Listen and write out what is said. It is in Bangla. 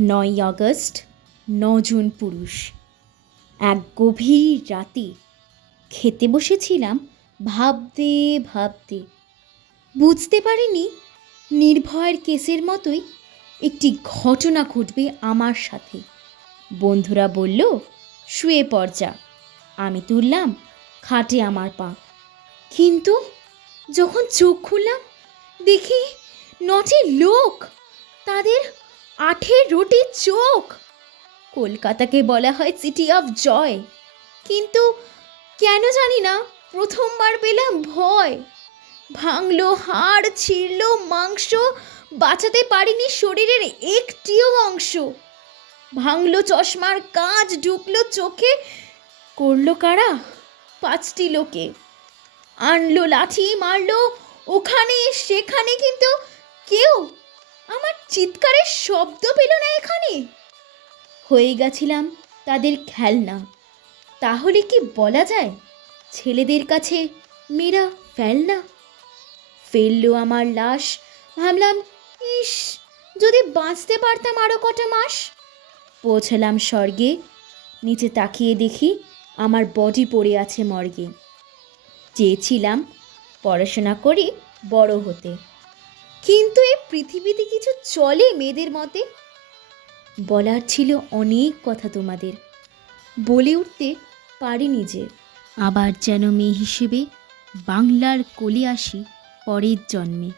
নয় আগস্ট নজন পুরুষ। এক গভীর রাতে খেতে বসেছিলাম ভাবতে ভাবতে। বুঝতে পারিনি নির্ভয়ের কেসের মতোই একটি ঘটনা ঘটবে আমার সাথে। বন্ধুরা বলল, শুয়ে পড় যা। আমি তুললাম খাটে আমার পা। কিন্তু যখন চোখ খুললাম, দেখি নটি লোক তাদের আঠেরোটি চোখ। কলকাতাকে বলা হয় সিটি অফ জয় কিন্তু কেন জানি না, প্রথমবার পেলাম ভয়। ভাঙলো হাড়, ছিঁড়লো মাংস, বাঁচাতে পারিনি শরীরের একটিও অংশ। ভাঙলো চশমার কাঁচ, ঢুকলো চোখে। করল কারা? পাঁচটি লোকে। আনলো লাঠি মারলো ওখানে, সেখানে কিন্তু কেউ আমার চিৎকারের শব্দ পেল না এখানে। হয়ে গেছিলাম তাদের খেলনা। তাহলে কি বলা যায় ছেলেদের কাছে মেয়েরা ফেলনা ফেলল আমার লাশ। ভাবলাম, ইস, যদি বাঁচতে পারতাম আরও কটা মাস। পৌঁছলাম স্বর্গে। নিচে তাকিয়ে দেখি আমার বডি পড়ে আছে মর্গে। চেয়েছিলাম পড়াশোনা করে বড় হতে। কিন্তু এই পৃথিবীতে কিছু চলে মেয়েদের মতে? বলার ছিল অনেক কথা তোমাদের। বলে উঠতে পারিনি যে, আবার যেন মেয়ে হিসেবে বাংলার কোলে আসি পরের জন্মে।